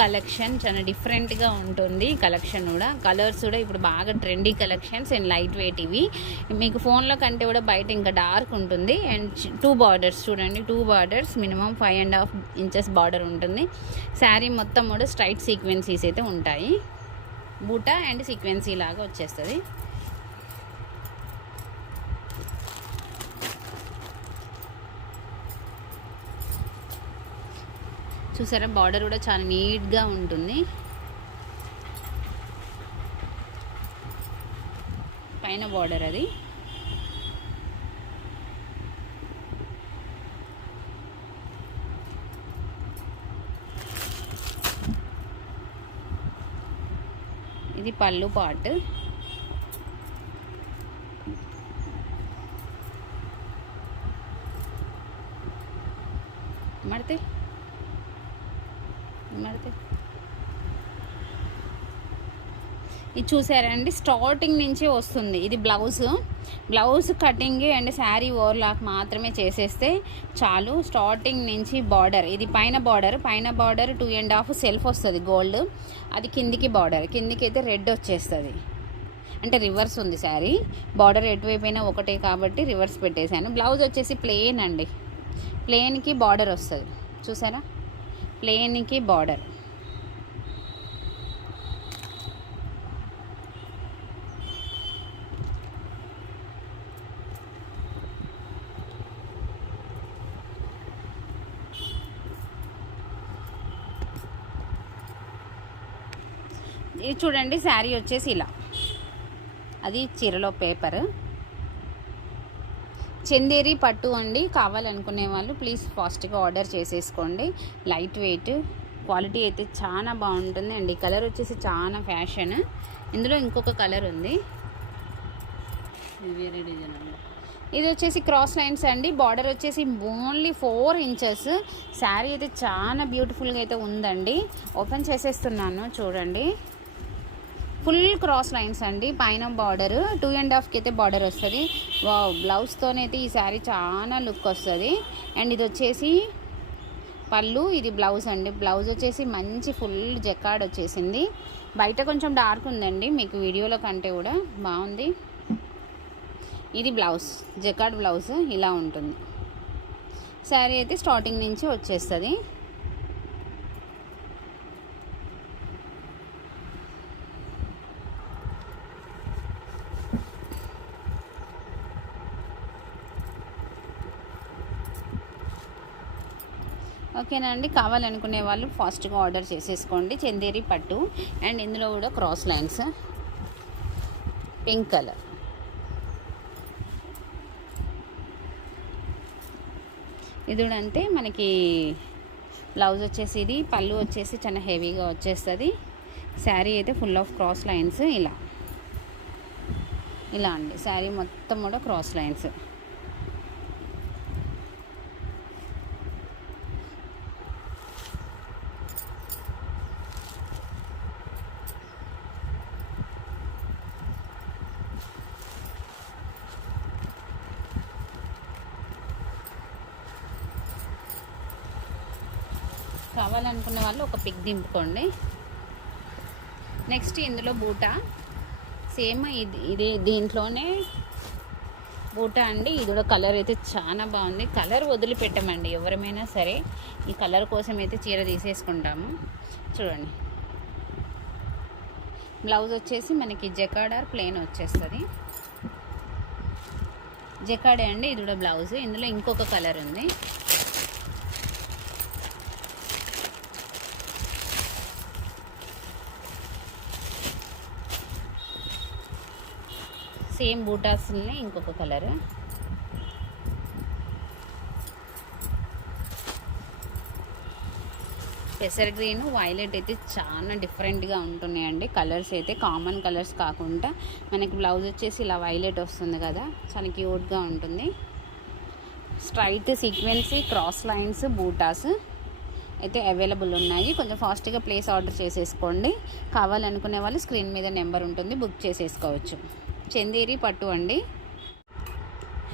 Collection చాలా డిఫరెంట్గా ఉంటుంది. కలెక్షన్ కూడా కలర్స్ కూడా ఇప్పుడు బాగా trendy collections and light weight ఇవి. మీకు ఫోన్లో కంటే కూడా బయట ఇంకా డార్క్ ఉంటుంది. అండ్ టూ బార్డర్స్ చూడండి. Two borders minimum five and half inches border ఉంటుంది. శారీ మొత్తం కూడా స్ట్రైట్ సీక్వెన్సీస్ అయితే ఉంటాయి. బూటా అండ్ సీక్వెన్సీ లాగా వచ్చేస్తుంది. చూసారా? బార్డర్ కూడా చాలా నీట్గా ఉంటుంది. పైన బార్డర్ అది. ఇది పళ్ళు పాటు. మడితే మడితే ఇది చూసారండి స్టార్టింగ్ నుంచి వస్తుంది. ఇది blouse. Blouse cutting and sari overlock మాత్రమే చేసేస్తే చాలు. స్టార్టింగ్ నుంచి బార్డర్. ఇది పైన బార్డర్. పైన border two and half self వస్తుంది గోల్డ్. అది కిందికి బార్డర్. కిందికి అయితే రెడ్ వచ్చేస్తుంది. అంటే రివర్స్ ఉంది శారీ. బార్డర్ ఎటువైపు అయినా ఒకటే కాబట్టి రివర్స్ పెట్టేశాను. బ్లౌజ్ వచ్చేసి ప్లెయిన్ అండి. ప్లెయిన్కి బార్డర్ వస్తుంది. చూసారా? ప్లెయిన్కి బార్డర్. ఇది చూడండి శారీ వచ్చేసి ఇలా. అది చీరలో పేపర్. చందేరి పట్టు అండి కావాలనుకునే వాళ్ళు ప్లీజ్ ఫాస్ట్గా ఆర్డర్ చేసేసుకోండి. లైట్ వెయిట్ క్వాలిటీ అయితే చాలా బాగుంటుంది. అండి కలర్ వచ్చేసి చాలా ఫ్యాషన్ ఇందులో ఇంకొక కలర్ ఉంది. ఇది వేరే డిజైన్ అండి. ఇది వచ్చేసి క్రాస్ లైన్స్ అండి. బార్డర్ వచ్చేసి ఓన్లీ ఫోర్ ఇంచెస్ శారీ అయితే చాలా బ్యూటిఫుల్గా అయితే ఉందండి. ఓపెన్ చేసేస్తున్నాను చూడండి. ఫుల్ క్రాస్ లైన్స్ అండి. పైన బార్డర్. టూ అండ్ హాఫ్కి అయితే బార్డర్ వస్తుంది. వా బ్లౌజ్తోనైతే ఈ శారీ చాలా లుక్ వస్తుంది. అండ్ ఇది వచ్చేసి పళ్ళు. ఇది బ్లౌజ్ అండి. బ్లౌజ్ వచ్చేసి మంచి ఫుల్ జెకాడ్ వచ్చేసింది. బయట కొంచెం డార్క్ ఉందండి. మీకు వీడియోలో కంటే కూడా బాగుంది. ఇది బ్లౌజ్ జెకాడ్ బ్లౌజ్ ఇలా ఉంటుంది. శారీ అయితే స్టార్టింగ్ నుంచి వచ్చేస్తుంది. ఓకేనా అండి? కావాలనుకునే వాళ్ళు ఫాస్ట్గా ఆర్డర్ చేసేసుకోండి. చందేరి పట్టు అండ్ ఇందులో కూడా క్రాస్ లైన్స్. Pink colour. ఇది కూడా అంతే. మనకి బ్లౌజ్ వచ్చేసి ఇది పళ్ళు వచ్చేసి చాలా హెవీగా వచ్చేస్తుంది. శారీ అయితే ఫుల్ ఆఫ్ క్రాస్ లైన్స్. ఇలా. ఇలా అండి. శారీ మొత్తం కూడా క్రాస్ లైన్స్. కావాలనుకున్న వాళ్ళు ఒక పిక్ దింపుకోండి. నెక్స్ట్ ఇందులో బూటా. సేమ్ ఇది ఇది దీంట్లోనే బూటా అండి. ఇది కూడా కలర్ అయితే చాలా బాగుంది. కలర్ వదిలిపెట్టమండి ఎవరమైనా సరే. ఈ కలర్ కోసం అయితే చీర తీసేసుకుంటాము. చూడండి. బ్లౌజ్ వచ్చేసి మనకి జకాడార్ ప్లెయిన్ వచ్చేస్తుంది. జకాడే అండి ఇది కూడా బ్లౌజ్. ఇందులో ఇంకొక కలర్ ఉంది. సేమ్ బూటాస్ని ఇంకొక కలర్. పెసర్ గ్రీన్ వైలెట్ అయితే చాలా డిఫరెంట్గా ఉంటున్నాయండి. కలర్స్ అయితే కామన్ కలర్స్ కాకుండా మనకి బ్లౌజ్ వచ్చేసి ఇలా వైలెట్ వస్తుంది కదా చాలా క్యూట్గా ఉంటుంది. స్ట్రైట్ సీక్వెన్సీ క్రాస్ లైన్స్ బూటాస్ అయితే అవైలబుల్ ఉన్నాయి. కొంచెం ఫాస్ట్గా ప్లేస్ ఆర్డర్ చేసేసుకోండి. కావాలనుకునే వాళ్ళు స్క్రీన్ మీద నెంబర్ ఉంటుంది బుక్ చేసేసుకోవచ్చు. చందేరి పట్టు అండి.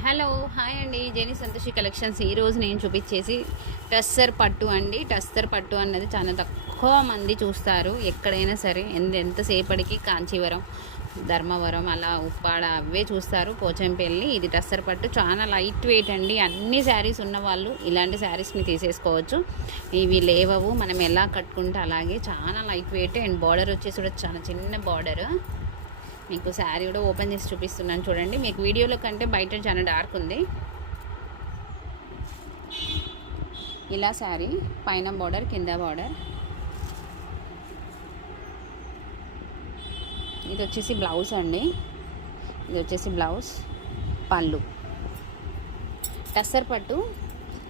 హలో హాయ్ అండి. జెనీ సంతోషి కలెక్షన్స్. ఈరోజు నేను చూపించేసి టస్సర్ పట్టు అండి. టస్సర్ పట్టు అన్నది చాలా తక్కువ మంది చూస్తారు. ఎక్కడైనా సరే ఎంత ఎంతసేపటికి కాంచీవరం ధర్మవరం అలా ఉప్పాడ అవే చూస్తారు. పోచంపల్లి ఇది టస్సర్ పట్టు. చాలా లైట్ వెయిట్ అండి. అన్ని శారీస్ ఉన్న వాళ్ళు ఇలాంటి శారీస్ని తీసేసుకోవచ్చు. ఇవి లేవవు. మనం ఎలా కట్టుకుంటే అలాగే. చాలా లైట్ వెయిట్ అండ్ బార్డర్ వచ్చేసి కూడా చాలా చిన్న బార్డర్. మీకు శారీ కూడా ఓపెన్ చేసి చూపిస్తున్నాను చూడండి. మీకు వీడియోలో కంటే బయట చాలా డార్క్ ఉంది. ఇలా శారీ పైన బార్డర్ కింద బార్డర్ ఇది వచ్చేసి బ్లౌజ్ అండి. ఇది వచ్చేసి బ్లౌజ్ పళ్ళు. టస్సర్ పట్టు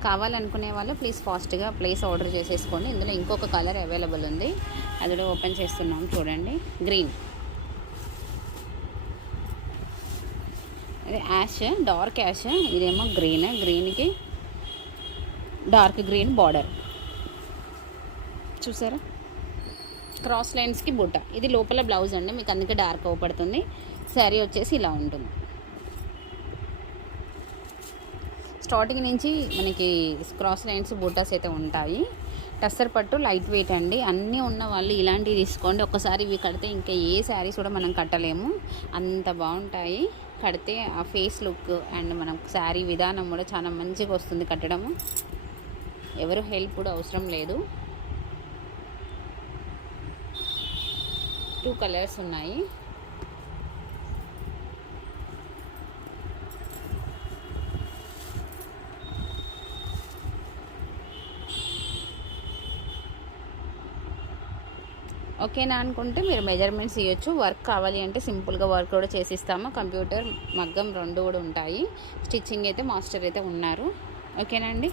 కావాలనుకునే వాళ్ళు ప్లీజ్ ఫాస్ట్గా ప్లేస్ ఆర్డర్ చేసేసుకోండి ఇందులో ఇంకొక కలర్ అవైలబుల్ ఉంది. అది కూడా ఓపెన్ చేస్తున్నాం చూడండి. గ్రీన్ యాష్ డార్క్ యాష్ ఇదేమో గ్రీన్ గ్రీన్కి డార్క్ గ్రీన్ బార్డర్. చూసారా? క్రాస్ లైన్స్కి బుట్ట. ఇది లోపల బ్లౌజ్ అండి మీకు అందుకే డార్క్ అవపడుతుంది శారీ వచ్చేసి ఇలా ఉంటుంది. స్టార్టింగ్ నుంచి మనకి క్రాస్ లైన్స్ బూటాస్ అయితే ఉంటాయి. టస్సర్ పట్టు లైట్ వెయిట్ అండి. అన్నీ ఉన్న వాళ్ళు ఇలాంటివి తీసుకోండి. ఒక్కసారి ఇవి కడితే ఇంకా ఏ శారీస్ కూడా మనం కట్టలేము. అంత బాగుంటాయి. కడితే ఆ ఫేస్ లుక్ అండ్ మనం శారీ విధానం కూడా చాలా మంచిగా వస్తుంది కట్టడము. ఎవరు హెల్ప్ కూడా అవసరం లేదు. టూ కలర్స్ ఉన్నాయి. ఓకేనా అనుకుంటే మీరు మెజర్మెంట్స్ ఇవ్వచ్చు వర్క్ కావాలి అంటే సింపుల్గా వర్క్ కూడా చేసిస్తాము. కంప్యూటర్ మగ్గం రెండు కూడా ఉంటాయి. స్టిచ్చింగ్ అయితే మాస్టర్ అయితే ఉన్నారు. ఓకేనా అండి?